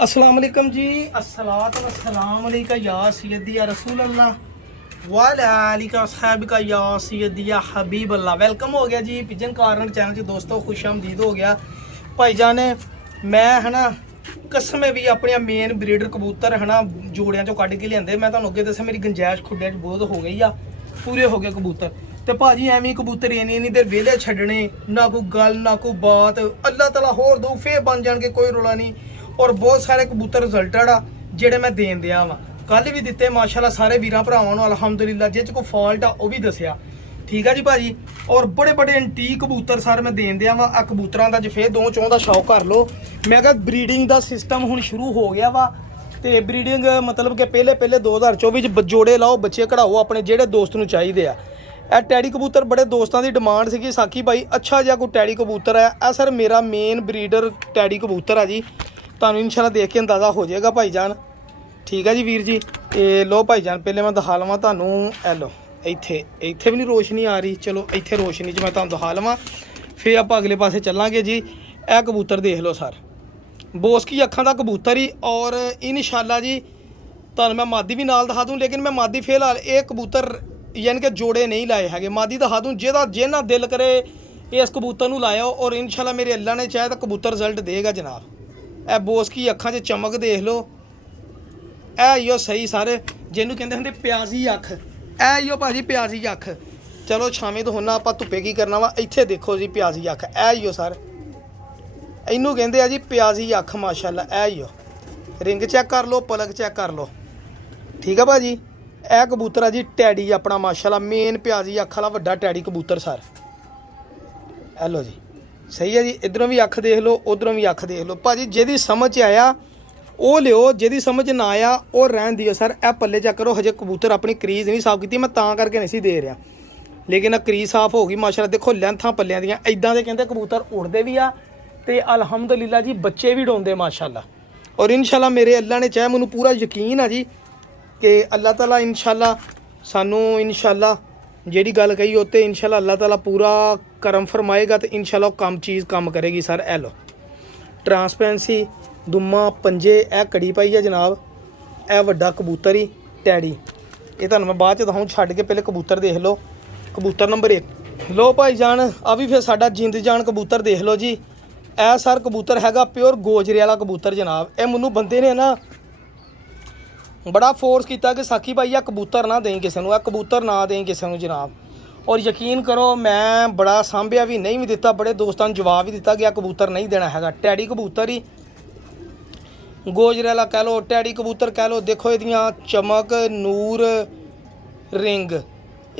अस्सलाम वालेकुम जी। अस्सलातु वस्सलाम अलैका या सय्यदी या रसूल अल्लाह वाला आलिका अस्हाबिका या सय्यदी या हबीब अल्लाह। वेलकम हो गया जी पिजन कॉर्नर चैनल च दोस्तों, खुश आमदीद हो गया भाईजान। मैं है ना कसम भी अपने मेन ब्रीडर कबूतर है ना जोड़ियां चों कढ़ के लियाते। मैं तुहानूं अगे दस्सिया मेरी गुंजाइश खुड्डियां च बहुत हो गई आ, पूरे हो गए कबूतर। तो भाजी एवं कबूतर इन्नी देर वेले छड्डने, ना कोई गल ना कोई बात। अल्लाह तला होर दो फिर बन जाएंगे, कोई रोला नहीं। और बहुत सारे कबूतर रिजल्टेड आ जेडे मैं देन दिया वा, कल भी दिते माशाल्लाह सारे वीरां भरावां नूं अलहमदुलिल्लाह। जिस कोई फॉल्ट आ वह भी दसिया, ठीक है जी भाजी। और बड़े बड़े एंटीक कबूतर सारे मैं देन दिया वा। आ कबूतरां दा जे फिर दो चौं दा शौक कर लो। मैं कहा ब्रीडिंग का सिस्टम हुण शुरू हो गया वा। तो ब्रीडिंग मतलब कि पहले 2024 जोड़े लाओ, बच्चे कढ़ाओ अपने जेडे दोस्त नूं चाहीदे आ। ਇਹ टैडी कबूतर बड़े दोस्तों की डिमांड सी, साकी भाई अच्छा जहा कोई टैडी कबूतर है। ਇਹ सर मेरा मेन ब्रीडर टैडी कबूतर है जी। ਤੁਹਾਨੂੰ इंशाल्लाह देख के अंदाज़ा हो जाएगा भाईजान, ठीक है जी वीर जी। तो लो भाईजान पहले मैं दिखा लवां ਤੁਹਾਨੂੰ। ए लो ਇੱਥੇ भी नहीं रोशनी आ रही, चलो ਇੱਥੇ रोशनी 'ਚ मैं ਤੁਹਾਨੂੰ दिखा लवां, फिर आप अगले पासे चलांगे जी। ਇਹ कबूतर देख लो सर, बोसकी अखां का कबूतर ही। और इंशाल्लाह जी ਤੁਹਾਨੂੰ मैं मादी भी नाल दिखा दूँ, लेकिन मैं मादी फिलहाल ये कबूतर यानी कि जोड़े नहीं लाए है। मादी दिखा दूँ जिहदा दिल करे इस कबूतर नूं लाओ। और इंशाल्लाह मेरे अल्लाह ने चाहे तो कबूतर रिजल्ट देगा जनाब। ए बोस की अखां 'च चमक देख लो, इो सही सारे जिन्हों कहते होंगे प्याजी अख। इो भाजी प्याजी अख। चलो छावें तो होना, आप धुप्पे की करना वा। इत्थे देखो जी प्याजी अख, इो सर इनू कहते हैं जी प्याजी अख। माशाल्लाह इो रिंग चेक कर लो, पलक चेक कर लो, ठीक है भाजी। यह कबूतर है जी टैडी अपना माशाल्लाह मेन प्याजी अख वाला वड्डा टैडी कबूतर सर। हेलो जी सही है जी। इधरों भी अख देख लो, उधरों भी अख देख लो भाजी। जिहदी समझ आया वो लियो, जिहदी समझ ना आया वो रहन दियो सर। ए पल्ले चेक करो, हजे कबूतर अपनी क्रीज नहीं साफ की, मैं तां करके नहीं सी दे रहा, लेकिन क्रीज साफ हो गई माशाल्लाह। देखो लेंथां पल्लियां दियां इदां दे कहंदे कबूतर उड़दे भी आ ते अलहमदुलिल्लाह जी बच्चे भी डोंदे माशाल्लाह। और इंशाल्लाह मेरे अल्लाह ने चाहे, मैनूं पूरा यकीन है जी कि अल्लाह ताला इंशाल्लाह सानू इंशाल्लाह जेड़ी गल कही उत्ते इंशाल्लाह अल्लाह ताला पूरा करम फरमाएगा। तो इंशाल्लाह कम चीज़ कम करेगी सर। ए लो ट्रांसपेरेंसी दुम्मा पंजे, ए कड़ी पाई है जनाब। ए वड्डा कबूतर ही टैडी, ये तुहानूं मैं बाद च दिखाऊं, छड्ड के पहले कबूतर देख लो। कबूतर नंबर 1 लो भाई जान। आ भी फिर साडा जिंद जान कबूतर देख लो जी। ए सर कबूतर हैगा प्योर गोजरे वाला कबूतर जनाब। ए मैनूं बंदे ने ना बड़ा फोर्स किया कि साकी भाई आ कबूतर ना दें किसी को, कबूतर ना दें किसी को जनाब। और यकीन करो मैं बड़ा सांभिया भी नहीं भी दिता, बड़े दोस्तों ने जवाब भी दिता कि आ कबूतर नहीं देना है। टैडी कबूतर ही गोजरे वाला कह लो, टैडी कबूतर कह लो। देखो ये चमक नूर रिंग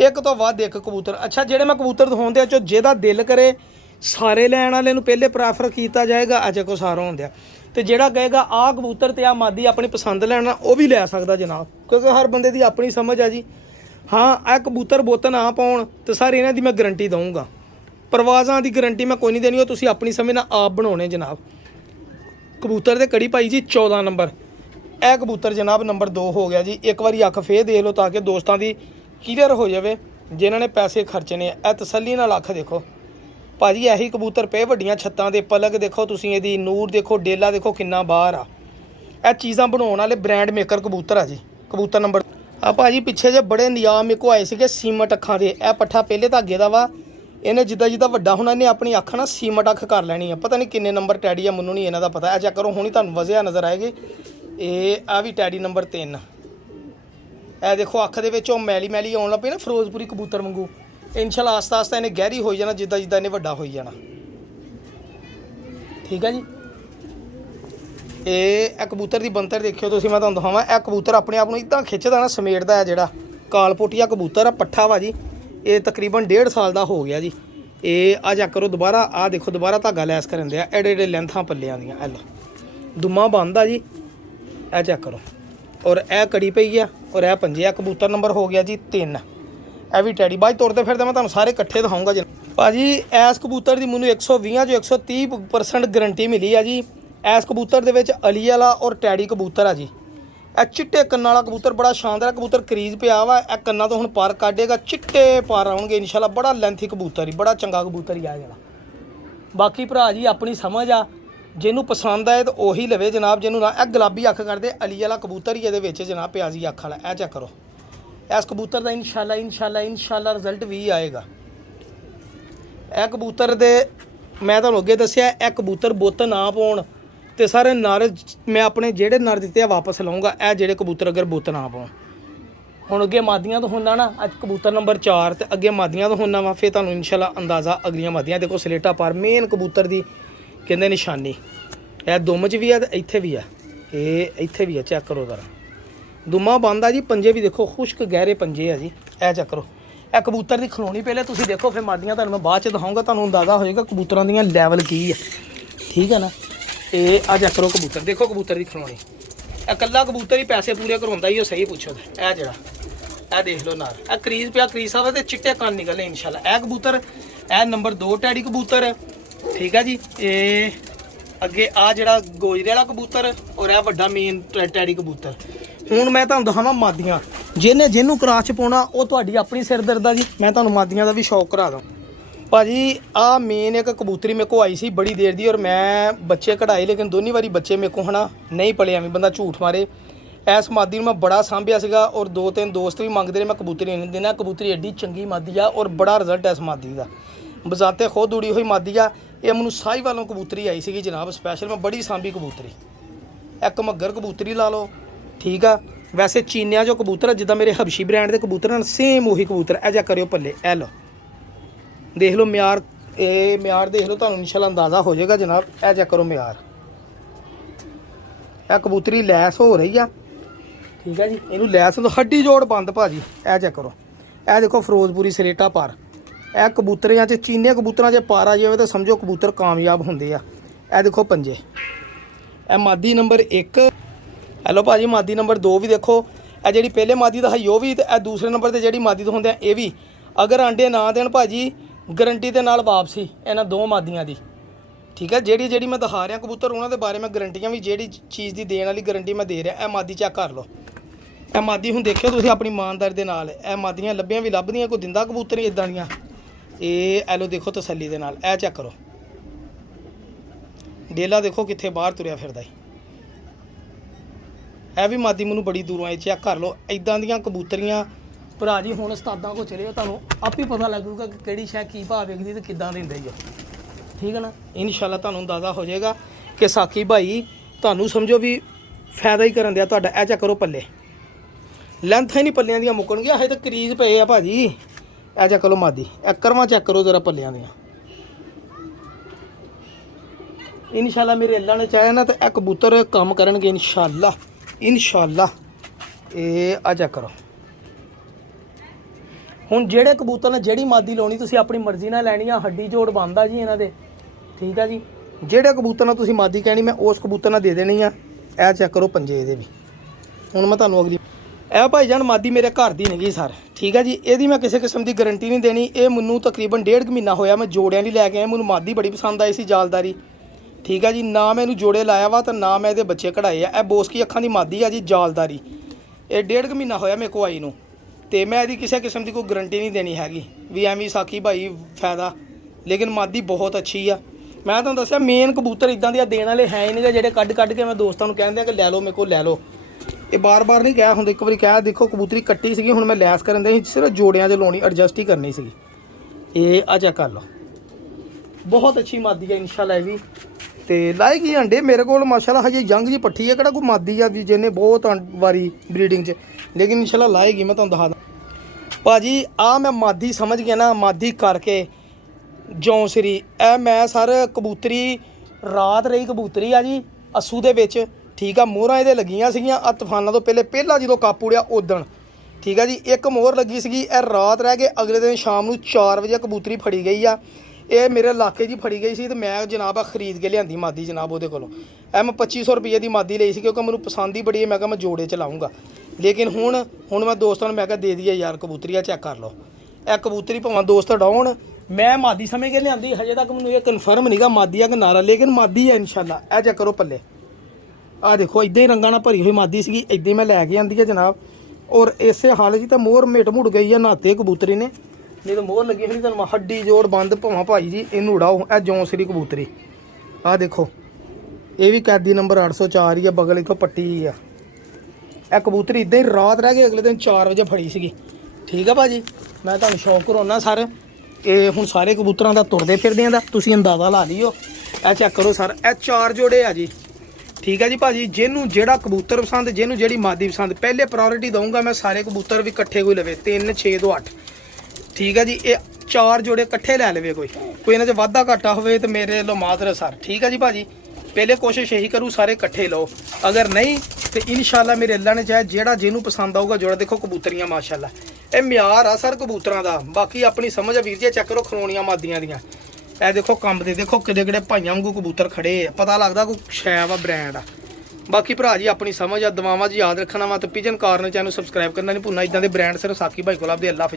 एक तो वध एक कबूतर। अच्छा जेडे मैं कबूतर दिखाउंदे चो जिहदा दिल करे सारे लैण वाले नूं पहले प्रैफर किया जाएगा। अजे को सारा होंदे तो जेड़ा कहेगा आ कबूतर ते आ मादी अपनी पसंद लैना वो भी लै सकदा जनाब, क्योंकि हर बंदे दी अपनी समझ है जी। हाँ आ कबूतर बुत ना पाउण तो सर इन्हां दी मैं गारंटी दूँगा, परवाज़ां दी गारंटी मैं कोई नहीं देनी, वो तुसीं अपनी समझ नाल आप बनाउणे जनाब। कबूतर दे कड़ी पाई जी 14 नंबर। ए कबूतर जनाब नंबर 2 हो गया जी। एक बारी अख फेर देख लो ताकि दोस्तों की क्लीयर हो जाए जिन्होंने पैसे खर्चने। ए तसल्ली नाल अख देखो भाजी, यही कबूतर पे वड्डियां छत्तां दे। पलक देखो तुसीं, इहदी नूर देखो, डेला देखो किन्ना बाहर आ। यह चीज़ां बनाउण वाले ब्रांड मेकर कबूतर आ जी। कबूतर नंबर आ भाजी पिछे जे बड़े नियाम मेरे को आए थे सीमट अखां दे। यह पट्ठा पहले धागे का वा, इन्हें जिद्दां जिद्दां वड्डा होना इन्हें अपनी अख ना सीमट अख कर लैनी है। पता नहीं किन्ने नंबर टैडी है, मैनूं नहीं इन्हां दा पता। चेक करो हुणी तुहानूं वजिया नज़र आएगी। ये आ भी टैडी नंबर 3। ए देखो अख दे विच मैली मैली आउण लग पई ना फिरोजपुरी कबूतर वांगू। इंशाल्लाह आस्ता आस्ता इन्हें गहरी हो जाना जिद्दां जिद्दां इन्हें वड्डा हो जाना, ठीक है जी। ये कबूतर की बनतर देखियो तुसीं, मैं तुहानूं दिखावां। यह कबूतर अपने आप को इदां खिच्चदा ना समेटदा है, जिहड़ा कालपोटिया कबूतर है पट्ठा वा जी। ये तकरीबन 1.5 साल का हो गया जी। ये आ चेक करो दोबारा, आ देखो दोबारा धागा लैस करन दिया, एडे एडे लेंथां पल्लियां दियां। ए लो दुम्मा बंद आ जी, ए चेक करो। और यह कड़ी पई है और यह पंजे। आ कबूतर नंबर हो गया जी 3। यह भी टैडी। बाई तुरते फिरते मैं तुहानूं सारे इकट्ठे दिखाऊंगा जी। भाजी इस कबूतर की मैनूं 120 जो 130% गारंटी मिली है जी। इस कबूतर दे विच अली वाला और टैडी कबूतर है जी। यह चिट्टे कन्ना वाला कबूतर बड़ा शानदार कबूतर, क्रीज पिया वा। यह कन्ना तो हुण पर काटेगा, चिट्टे पर आउणगे इंशाल्लाह। बड़ा लेंथी कबूतर ही, बड़ा चंगा कबूतर ही आ जिहड़ा। बाकी भरा जी अपनी समझ आ, ਜਿਹਨੂੰ ਪਸੰਦ ਆਏ ਤਾਂ ਉਹੀ ਲਵੇ ਜਨਾਬ, ਜਿਹਨੂੰ ਨਾ। ਇਹ ਗੁਲਾਬੀ ਅੱਖ ਕਰਦੇ ਅਲੀ ਵਾਲਾ ਕਬੂਤਰ ਹੀ ਇਹਦੇ ਵਿੱਚ ਜਨਾਬ, ਪਿਆਜ਼ੀ ਅੱਖ ਵਾਲਾ। ਇਹ ਚੈੱਕ ਕਰੋ, ਇਸ ਕਬੂਤਰ ਦਾ ਇਨਸ਼ਾਅੱਲਾ ਰਿਜ਼ਲਟ ਵੀ ਆਏਗਾ। ਇਹ ਕਬੂਤਰ ਦੇ ਮੈਂ ਤੁਹਾਨੂੰ ਅੱਗੇ ਦੱਸਿਆ, ਇਹ ਕਬੂਤਰ ਬੁੱਤ ਨਾ ਪਾਉਣ ਤੇ ਸਾਰੇ ਨਰ ਮੈਂ ਆਪਣੇ ਜਿਹੜੇ ਨਰ ਦਿੱਤੇ ਆ ਵਾਪਸ ਲਵਾਂਗਾ। ਇਹ ਜਿਹੜੇ ਕਬੂਤਰ ਅਗਰ ਬੁੱਤ ਨਾ ਪਾਉਣ। ਹੁਣ ਅੱਗੇ ਮਾਦੀਆਂ ਤੋਂ ਹੁੰਦਾ ਨਾ, ਅੱਜ ਕਬੂਤਰ ਨੰਬਰ 4 ਤੇ ਅੱਗੇ ਮਾਦੀਆਂ ਤੋਂ ਹੁੰਦਾ ਵਾ, ਫਿਰ ਤੁਹਾਨੂੰ ਇਨਸ਼ਾਅੱਲਾ ਅੰਦਾਜ਼ਾ ਅਗਲੀਆਂ ਮਾਦੀਆਂ। ਦੇਖੋ ਸਲੇਟਾ ਪਰ ਮੇਨ ਕਬੂਤਰ ਦੀ ਕਹਿੰਦੇ ਨਿਸ਼ਾਨੀ, ਇਹ ਦੁੰਮ 'ਚ ਵੀ ਆ ਤੇ ਇੱਥੇ ਵੀ ਆ, ਇਹ ਇੱਥੇ ਵੀ ਆ। ਚੈੱਕ ਕਰੋ ਜ਼ਰਾ, ਦੁੰਮਾ ਬੰਦ ਆ ਜੀ। ਪੰਜੇ ਵੀ ਦੇਖੋ ਖੁਸ਼ਕ ਗਹਿਰੇ ਪੰਜੇ ਆ ਜੀ। ਇਹ ਚੈੱਕ ਕਰੋ, ਇਹ ਕਬੂਤਰ ਦੀ ਖਲੋਣੀ ਪਹਿਲੇ ਤੁਸੀਂ ਦੇਖੋ, ਫਿਰ ਮਾਦੀਆਂ ਤੁਹਾਨੂੰ ਮੈਂ ਬਾਅਦ 'ਚ ਦਿਖਾਊਂਗਾ, ਤੁਹਾਨੂੰ ਅੰਦਾਜ਼ਾ ਹੋਏਗਾ ਕਬੂਤਰਾਂ ਦੀਆਂ ਲੈਵਲ ਕੀ ਹੈ। ਠੀਕ ਹੈ ਨਾ। ਇਹ ਆ ਚੈੱਕ ਕਰੋ ਕਬੂਤਰ, ਦੇਖੋ ਕਬੂਤਰ ਦੀ ਖਲੋਣੀ। ਇਹ ਇਕੱਲਾ ਕਬੂਤਰ ਹੀ ਪੈਸੇ ਪੂਰੇ ਕਰਵਾਉਂਦਾ ਹੀ, ਉਹ ਸਹੀ ਪੁੱਛੋ। ਇਹ ਜਿਹੜਾ ਇਹ ਦੇਖ ਲਓ ਨਾਲ, ਇਹ ਕਰੀਜ਼ ਪਿਆ, ਕਰੀਜ਼ ਸਾਹਿਬ ਤੇ ਚਿੱਟੇ ਕੰਨ ਨਿਕਲੇ ਇਨਸ਼ਾਅੱਲਾ। ਇਹ ਕਬੂਤਰ, ਇਹ ਨੰਬਰ 2 ਟੈਡੀ ਕਬੂਤਰ। ਠੀਕ ਹੈ ਜੀ। ਇਹ ਅੱਗੇ ਆ ਜਿਹੜਾ ਗੋਜਰੇ ਵਾਲਾ ਕਬੂਤਰ, ਔਰ ਇਹ ਵੱਡਾ ਮੇਨ ਟੈਡੀ ਕਬੂਤਰ। ਹੁਣ ਮੈਂ ਤੁਹਾਨੂੰ ਦਿਖਾਵਾਂ ਮਾਦੀਆਂ, ਜਿਹਨੂੰ ਕਰਾਸ 'ਚ ਪਾਉਣਾ ਉਹ ਤੁਹਾਡੀ ਆਪਣੀ ਸਿਰਦਰਦ ਆ ਜੀ। ਮੈਂ ਤੁਹਾਨੂੰ ਮਾਦੀਆਂ ਦਾ ਵੀ ਸ਼ੌਕ ਕਰਾ ਦਾਂ ਭਾਜੀ। ਆ ਮੇਨ ਇੱਕ ਕਬੂਤਰੀ ਮੇਰੇ ਕੋਲ ਆਈ ਸੀ ਬੜੀ ਦੇਰ ਦੀ, ਔਰ ਮੈਂ ਬੱਚੇ ਕਢਾਏ, ਲੇਕਿਨ ਦੋਨੀ ਵਾਰੀ ਬੱਚੇ ਮੇਰੇ ਕੋਲ ਹਨਾ ਨਹੀਂ ਪਲੇ, ਵੀ ਬੰਦਾ ਝੂਠ ਮਾਰੇ। ਇਸ ਮਾਦੀ ਨੂੰ ਮੈਂ ਬੜਾ ਸਾਂਭਿਆ ਸੀਗਾ, ਔਰ 2-3 ਦੋਸਤ ਵੀ ਮੰਗਦੇ ਨੇ, ਮੈਂ ਕਬੂਤਰੀ ਨਹੀਂ ਦੇਣਾ। ਕਬੂਤਰੀ ਐਡੀ ਚੰਗੀ ਮਾਦੀ ਆ, ਔਰ ਬੜਾ ਰਿਜ਼ਲਟ ਹੈ ਇਸ ਮਾਦੀ ਦਾ। ਬਜ਼ਾਤੇ ਖੁਦ ਉੜੀ ਹੋਈ ਮਾਦੀ ਆ। ਇਹ ਮੈਨੂੰ ਸਾਈ ਵੱਲੋਂ ਕਬੂਤਰੀ ਆਈ ਸੀਗੀ ਜਨਾਬ ਸਪੈਸ਼ਲ, ਮੈਂ ਬੜੀ ਸਾਂਭੀ ਕਬੂਤਰੀ। ਇੱਕ ਮੱਗਰ ਕਬੂਤਰੀ ਲਾ ਲਓ। ਠੀਕ ਆ। ਵੈਸੇ ਚੀਨਿਆਂ ਜੋ ਕਬੂਤਰ ਜਿੱਦਾਂ ਮੇਰੇ ਹਬਸ਼ੀ ਬ੍ਰਾਂਡ ਦੇ ਕਬੂਤਰ ਹਨ, ਸੇਮ ਉਹੀ ਕਬੂਤਰ। ਇਹ ਜਾ ਕਰਿਓ ਪੱਲੇ, ਇਹ ਲਓ ਦੇਖ ਲਓ ਮਿਆਰ, ਇਹ ਮਿਆਰ ਦੇਖ ਲਓ, ਤੁਹਾਨੂੰ ਇਨਸ਼ਾਅੱਲਾ ਅੰਦਾਜ਼ਾ ਹੋ ਜਾਏਗਾ ਜਨਾਬ। ਇਹ ਚੈੱਕ ਕਰੋ ਮਿਆਰ, ਇਹ ਕਬੂਤਰੀ ਲੈਸ ਹੋ ਰਹੀ ਆ। ਠੀਕ ਹੈ ਜੀ। ਇਹਨੂੰ ਲੈਸ ਤੋਂ ਹੱਡੀ ਜੋੜ ਬੰਦ ਭਾਜੀ। ਇਹ ਚੈੱਕ ਕਰੋ, ਇਹ ਦੇਖੋ ਫਿਰੋਜ਼ਪੁਰੀ ਸਲੇਟਾ ਪਰ। ਇਹ ਕਬੂਤਰਿਆਂ 'ਚ ਚੀਨੇ ਕਬੂਤਰਾਂ 'ਚ ਪਾਰ ਆ ਜਾਵੇ ਤਾਂ ਸਮਝੋ ਕਬੂਤਰ ਕਾਮਯਾਬ ਹੁੰਦੇ ਆ। ਇਹ ਦੇਖੋ ਪੰਜੇ, ਇਹ ਮਾਦੀ ਨੰਬਰ 1। ਹੈਲੋ ਭਾਜੀ, ਮਾਦੀ ਨੰਬਰ 2 ਵੀ ਦੇਖੋ। ਇਹ ਜਿਹੜੀ ਪਹਿਲੇ ਮਾਦੀ ਦਾ ਹੈ ਉਹ ਵੀ, ਤੇ ਇਹ ਦੂਸਰੇ ਨੰਬਰ 'ਤੇ ਜਿਹੜੀ ਮਾਦੀ ਤੋਂ ਹੁੰਦੇ ਆ ਇਹ ਵੀ। ਅਗਰ ਆਂਡੇ ਨਾ ਦੇਣ ਭਾਜੀ, ਗਰੰਟੀ ਦੇ ਨਾਲ ਵਾਪਸੀ ਇਹਨਾਂ 2 ਮਾਦੀਆਂ ਦੀ। ਠੀਕ ਹੈ। ਜਿਹੜੀ ਮੈਂ ਦਿਖਾ ਰਿਹਾ ਕਬੂਤਰ, ਉਹਨਾਂ ਦੇ ਬਾਰੇ ਮੈਂ ਗਰੰਟੀਆਂ ਵੀ, ਜਿਹੜੀ ਚੀਜ਼ ਦੀ ਦੇਣ ਵਾਲੀ ਗਰੰਟੀ ਮੈਂ ਦੇ ਰਿਹਾ। ਇਹ ਮਾਦੀ ਚੈੱਕ ਕਰ ਲਓ, ਇਹ ਮਾਦੀ ਹੁਣ ਦੇਖਿਓ ਤੁਸੀਂ ਆਪਣੀ ਇਮਾਨਦਾਰੀ ਦੇ ਨਾਲ। ਇਹ ਮਾਦੀਆਂ ਲੱਭੀਆਂ ਵੀ ਲੱਭਦੀਆਂ, ਕੋਈ ਦਿੰਦਾ ਕਬੂਤਰ ਹੀ ਇੱਦਾਂ ਦੀਆਂ। ਇਹ ਐਲੋ ਦੇਖੋ ਤਸੱਲੀ ਦੇ ਨਾਲ, ਇਹ ਚੈੱਕ ਕਰੋ ਡੇਲਾ ਦੇਖੋ ਕਿੱਥੇ ਬਾਹਰ ਤੁਰਿਆ ਫਿਰਦਾ। ਇਹ ਵੀ ਮਾਦੀ ਮੈਨੂੰ ਬੜੀ ਦੂਰੋਂ ਆਈ। ਚੈੱਕ ਕਰ ਲਓ, ਇੱਦਾਂ ਦੀਆਂ ਕਬੂਤਰੀਆਂ ਭਰਾ ਜੀ। ਹੁਣ ਉਸਤਾਦਾਂ ਕੋਲ ਚਲੇ ਜਾਓ, ਤੁਹਾਨੂੰ ਆਪ ਹੀ ਪਤਾ ਲੱਗੂਗਾ ਕਿ ਕਿਹੜੀ ਸ਼ੈ ਕੀ ਭਾਅ ਵਿਕਦੀ ਤੇ ਕਿੱਦਾਂ ਦਿੰਦੇ ਜੀ। ਠੀਕ ਹੈ ਨਾ। ਇਨਸ਼ਾਅੱਲਾ ਤੁਹਾਨੂੰ ਅੰਦਾਜ਼ਾ ਹੋ ਜਾਏਗਾ ਕਿ ਸਾਕੀ ਭਾਈ ਤੁਹਾਨੂੰ ਸਮਝੋ ਵੀ ਫਾਇਦਾ ਹੀ ਕਰਨ ਦਿਆ ਤੁਹਾਡਾ। ਇਹ ਚੈੱਕ ਕਰੋ ਪੱਲੇ, ਲੈਂਥ ਹੀ ਨਹੀਂ ਪੱਲਿਆਂ ਦੀਆਂ ਮੁੱਕਣਗੀਆਂ, ਹਜੇ ਤਾਂ ਕਰੀਜ਼ ਪਏ ਆ ਭਾਜੀ। ਇਹ ਚੈੱਕ ਕਰੋ ਮਾਦੀ, ਇਹ ਕਰਮਾਂ ਚੈੱਕ ਕਰੋ ਜ਼ਰਾ ਪੱਲਿਆਂ ਦੀਆਂ। ਇਨਸ਼ਾਅੱਲਾ ਮੇਰੇ ਅੱਲਾ ਨੇ ਚਾਹਿਆ ਨਾ ਤਾਂ ਇਹ ਕਬੂਤਰ ਕੰਮ ਕਰਨਗੇ ਇਨਸ਼ਾਅੱਲਾ। ਇਹ ਆ ਚੈੱਕ ਕਰੋ। ਹੁਣ ਜਿਹੜੇ ਕਬੂਤਰ ਨੇ ਜਿਹੜੀ ਮਾਦੀ ਲਾਉਣੀ ਤੁਸੀਂ ਆਪਣੀ ਮਰਜ਼ੀ ਨਾਲ ਲੈਣੀ ਆ, ਹੱਡੀ ਜੋੜ ਬਣਦਾ ਜੀ ਇਹਨਾਂ ਦੇ। ਠੀਕ ਆ ਜੀ। ਜਿਹੜੇ ਕਬੂਤਰ ਨਾਲ ਤੁਸੀਂ ਮਾਦੀ ਕਹਿਣੀ ਮੈਂ ਉਸ ਕਬੂਤਰ ਨਾਲ ਦੇ ਦੇਣੀ ਆ। ਇਹ ਚੈੱਕ ਕਰੋ ਪੰਜੇ ਇਹਦੇ ਵੀ। ਹੁਣ ਮੈਂ ਤੁਹਾਨੂੰ ਅਗਲੀ, ਇਹ ਭਾਈਜਾਨ ਮਾਦੀ ਮੇਰੇ ਘਰ ਦੀ ਨਹੀਂ ਸਰ। ਠੀਕ ਹੈ ਜੀ। ਇਹਦੀ ਮੈਂ ਕਿਸੇ ਕਿਸਮ ਦੀ ਗਾਰੰਟੀ ਨਹੀਂ ਦੇਣੀ। ਇਹ ਮੈਨੂੰ ਤਕਰੀਬਨ 1.5 ਮਹੀਨਾ ਹੋਇਆ ਮੈਂ ਜੋੜਿਆਂ ਲਈ ਲੈ ਕੇ ਆਇਆ। ਮੈਨੂੰ ਮਾਦੀ ਬੜੀ ਪਸੰਦ ਆਈ ਸੀ, ਜਾਲਦਾਰੀ। ਠੀਕ ਹੈ ਜੀ। ਨਾ ਮੈਂ ਇਹਨੂੰ ਜੋੜੇ ਲਾਇਆ ਵਾ ਤਾਂ ਨਾ ਮੈਂ ਇਹਦੇ ਬੱਚੇ ਕਢਾਏ ਆ। ਇਹ ਬੋਸਕੀ ਅੱਖਾਂ ਦੀ ਮਾਦੀ ਆ ਜੀ, ਜਾਲਦਾਰੀ। ਇਹ 1.5 ਮਹੀਨਾ ਹੋਇਆ ਮੇਰੇ ਕੋਲ ਆਈ ਨੂੰ, ਤੇ ਮੈਂ ਇਹਦੀ ਕਿਸੇ ਕਿਸਮ ਦੀ ਕੋਈ ਗਾਰੰਟੀ ਨਹੀਂ ਦੇਣੀ ਹੈਗੀ ਵੀ ਐਵੇਂ ਸਾਕੀ ਭਾਈ ਫਾਇਦਾ। ਲੇਕਿਨ ਮਾਦੀ ਬਹੁਤ ਅੱਛੀ ਆ। ਮੈਂ ਤੁਹਾਨੂੰ ਦੱਸਿਆ ਮੇਨ ਕਬੂਤਰ ਇਦਾਂ ਦੀਆਂ ਦੇਣ ਵਾਲੇ ਹੈ ਹੀ ਨਹੀਂ ਜਿਹੜੇ ਕੱਢ ਕੇ ਮੈਂ ਦੋਸਤਾਂ ਨੂੰ ਕਹਿੰਦੇ ਆ ਕਿ ਲੈ ਲਓ ਮੇਰੇ ਕੋਲ ਲੈ ਲਓ। ਇਹ ਬਾਰ-ਬਾਰ ਨਹੀਂ ਕਿਹਾ ਹੁੰਦਾ, ਇੱਕ ਵਾਰੀ ਕਿਹਾ। ਦੇਖੋ ਕਬੂਤਰੀ ਕੱਟੀ ਸੀਗੀ, ਹੁਣ ਮੈਂ ਲੈਸ ਕਰਨ ਦੇ ਸਿਰਫ ਜੋੜਿਆਂ 'ਚ ਲਾਉਣੀ, ਐਡਜਸਟ ਹੀ ਕਰਨੀ ਸੀਗੀ। ਇਹ ਆ ਚੈੱਕ ਕਰ ਲਓ, ਬਹੁਤ ਅੱਛੀ ਮਾਦੀ ਆ ਇਨਸ਼ਾਅੱਲਾ। ਇਹ ਵੀ ਤੇ ਲਾਏਗੀ ਅੰਡੇ ਮੇਰੇ ਕੋਲ ਮਾਸ਼ਾਅੱਲਾ। ਹਜੇ ਜੰਗ ਜੀ ਪੱਠੀ ਹੈ, ਕਿਹੜਾ ਕੋਈ ਮਾਦੀ ਆ ਵੀ ਜਿਹਨੇ ਬਹੁਤ ਵਾਰੀ ਬਰੀਡਿੰਗ 'ਚ, ਲੇਕਿਨ ਇਨਸ਼ਾਅੱਲਾ ਲਾਏਗੀ। ਮੈਂ ਤੁਹਾਨੂੰ ਦਿਖਾ ਦਾਂ ਭਾਜੀ, ਆ ਮੈਂ ਮਾਦੀ ਸਮਝ ਗਿਆ ਨਾ, ਮਾਦੀ ਕਰਕੇ ਜੌਂਸਰੀ। ਇਹ ਮੈਂ ਸਰ ਕਬੂਤਰੀ ਰਾਤ ਰਹੀ ਕਬੂਤਰੀ ਆ ਜੀ ਅੱਸੂ ਦੇ ਵਿੱਚ। ਠੀਕ ਆ। ਮੋਹਰਾਂ ਇਹਦੇ ਲੱਗੀਆਂ ਸੀਗੀਆਂ ਆ ਤੂਫਾਨਾਂ ਤੋਂ ਪਹਿਲਾਂ ਜਦੋਂ ਕਾਪੂ ਉੜਿਆ ਉਦਣ। ਠੀਕ ਆ ਜੀ। ਇੱਕ ਮੋਹਰ ਲੱਗੀ ਸੀਗੀ, ਇਹ ਰਾਤ ਰਹਿ ਗਏ। ਅਗਲੇ ਦਿਨ ਸ਼ਾਮ ਨੂੰ 4 ਵਜੇ ਕਬੂਤਰੀ ਫੜੀ ਗਈ ਆ। ਇਹ ਮੇਰੇ ਇਲਾਕੇ 'ਚ ਫੜੀ ਗਈ ਸੀ ਤੇ ਮੈਂ ਜਨਾਬ ਆ ਖਰੀਦ ਕੇ ਲਿਆਂਦੀ ਮਾਦੀ ਜਨਾਬ ਉਹਦੇ ਕੋਲੋਂ। ਇਹ ਮੈਂ 2500 ਰੁਪਏ ਦੀ ਮਾਦੀ ਲਈ ਸੀ, ਕਿਉਂਕਿ ਮੈਨੂੰ ਪਸੰਦ ਹੀ ਬੜੀ ਹੈ। ਮੈਂ ਕਿਹਾ ਮੈਂ ਜੋੜੇ 'ਚ ਲਾਊਂਗਾ। ਲੇਕਿਨ ਹੁਣ ਮੈਂ ਦੋਸਤਾਂ ਨੂੰ ਮੈਂ ਕਿਹਾ ਦੇ ਦਈਏ ਯਾਰ ਕਬੂਤਰੀ ਆ, ਚੈੱਕ ਕਰ ਲਓ। ਇਹ ਕਬੂਤਰੀ ਭਾਵੇਂ ਦੋਸਤ ਡਾਉਣ, ਮੈਂ ਮਾਦੀ ਸਮਝ ਕੇ ਲਿਆਂਦੀ। ਹਜੇ ਤੱਕ ਮੈਨੂੰ ਇਹ ਕਨਫਰਮ ਨਹੀਂਗਾ ਮਾਦੀ ਆ ਕਿ ਨਾਰਾ, ਲੇਕਿਨ ਮਾਦੀ ਹੈ ਇਨਸ਼ਾਅੱਲਾ। ਇਹ ਚੈੱਕ ਕਰੋ ਪੱਲੇ, ਆ ਦੇਖੋ ਇੱਦਾਂ ਹੀ ਰੰਗਾਂ ਨਾਲ ਭਰੀ ਹੋਈ ਮਾਦੀ ਸੀਗੀ, ਇੱਦਾਂ ਹੀ ਮੈਂ ਲੈ ਕੇ ਆਂਦੀ ਹੈ ਜਨਾਬ। ਔਰ ਇਸੇ ਹਾਲ 'ਚ ਤਾਂ ਮੋਹਰ ਮਿਟ ਮੁੜ ਗਈ ਆ, ਨਹਾਤੇ ਕਬੂਤਰੀ ਨੇ, ਨਹੀਂ ਤਾਂ ਮੋਹਰ ਲੱਗੀ ਹੋਣੀ। ਤੁਹਾਨੂੰ ਹੱਡੀ ਜੋੜ ਬੰਦ ਭਾਵਾਂ ਭਾਈ ਜੀ ਇਹਨੂੰ ਉਡਾਓ। ਇਹ ਜੌਂਸਰੀ ਕਬੂਤਰੀ ਆ ਦੇਖੋ, ਇਹ ਵੀ ਕੈਦੀ ਨੰਬਰ 804 ਹੀ ਆ, ਬਗਲ ਇੱਥੋਂ ਪੱਟੀ ਆ। ਇਹ ਕਬੂਤਰ ਇਦਾਂ ਹੀ ਰਾਤ ਰਹਿ ਗਏ, ਅਗਲੇ ਦਿਨ 4 ਵਜੇ ਫੜੀ ਸੀਗੀ। ਠੀਕ ਆ ਭਾਜੀ, ਮੈਂ ਤੁਹਾਨੂੰ ਸ਼ੌਂਕ ਕਰਾਉਣਾ ਸਰ। ਇਹ ਹੁਣ ਸਾਰੇ ਕਬੂਤਰਾਂ ਦਾ ਤੁਰਦੇ ਫਿਰਦਿਆਂ ਦਾ ਤੁਸੀਂ ਅੰਦਾਜ਼ਾ ਲਾ ਲਿਓ। ਇਹ ਚੈੱਕ ਕਰੋ ਸਰ, ਇਹ 4 ਜੋੜੇ ਆ ਜੀ। ਠੀਕ ਹੈ ਜੀ ਭਾਜੀ, ਜਿਹਨੂੰ ਜਿਹੜਾ ਕਬੂਤਰ ਪਸੰਦ, ਜਿਹਨੂੰ ਜਿਹੜੀ ਮਾਦੀ ਪਸੰਦ, ਪਹਿਲੇ ਪ੍ਰਾਇੋਰਟੀ ਦਊਂਗਾ ਮੈਂ। ਸਾਰੇ ਕਬੂਤਰ ਵੀ ਇਕੱਠੇ ਕੋਈ ਲਵੇ 3 6 2 8। ਠੀਕ ਹੈ ਜੀ, ਇਹ 4 ਜੋੜੇ ਇਕੱਠੇ ਲੈ ਲਵੇ ਕੋਈ ਇਹਨਾਂ 'ਚ ਵਾਧਾ ਘਾਟਾ ਹੋਵੇ ਤੇ ਮੇਰੇ ਵੱਲੋਂ ਮਾਜ਼ਰ ਸਰ। ਠੀਕ ਹੈ ਜੀ ਭਾਜੀ, ਪਹਿਲੇ ਕੋਸ਼ਿਸ਼ ਇਹੀ ਕਰੂ ਸਾਰੇ ਇਕੱਠੇ ਲਓ, ਅਗਰ ਨਹੀਂ ਤੇ ਇਨਸ਼ਾਅੱਲਾ ਮੇਰੇ ਅੱਲਾ ਨੇ ਚਾਹੇ ਜਿਹੜਾ ਜਿਹਨੂੰ ਪਸੰਦ ਆਊਗਾ ਜੋੜਾ। ਦੇਖੋ ਕਬੂਤਰੀਆਂ ਮਾਸ਼ਾਅੱਲਾ, ਇਹ ਮਿਆਰ ਆ ਸਰ ਕਬੂਤਰਾਂ ਦਾ, ਬਾਕੀ ਆਪਣੀ ਸਮਝ ਆ ਵੀਰ ਜੀ। ਚੈੱਕ ਕਰੋ ਖਲੋਣੀਆਂ ਮਾਦੀਆਂ ਦੀਆਂ, ਇਹ ਦੇਖੋ ਕੰਬ ਦੇ, ਦੇਖੋ ਕਿਹੜੇ ਕਿਹੜੇ ਭਾਈਆਂ ਵਾਂਗੂ ਕਬੂਤਰ ਖੜੇ ਆ, ਪਤਾ ਲੱਗਦਾ ਕੋਈ ਸ਼ੈ ਵਾ, ਬ੍ਰਾਂਡ ਆ। ਬਾਕੀ ਭਰਾ ਜੀ ਆਪਣੀ ਸਮਝ ਆ, ਦੁਆਵਾਂ 'ਚ ਯਾਦ ਰੱਖਣਾ ਵਾ ਤੇ ਪਿਜਨ ਕਾਰਨਰ ਚੈਨਲ ਸਬਸਕ੍ਰਾਈਬ ਕਰਨਾ ਨਹੀਂ ਭੁੱਲਣਾ। ਇਦਾਂ ਦੇ ਬ੍ਰਾਂਡ ਸਿਰਫ ਸਾਕੀ ਭਾਈ ਕੋਲ ਆਪਦੇ। ਅੱਲਾ ਹਾਫਿਜ਼।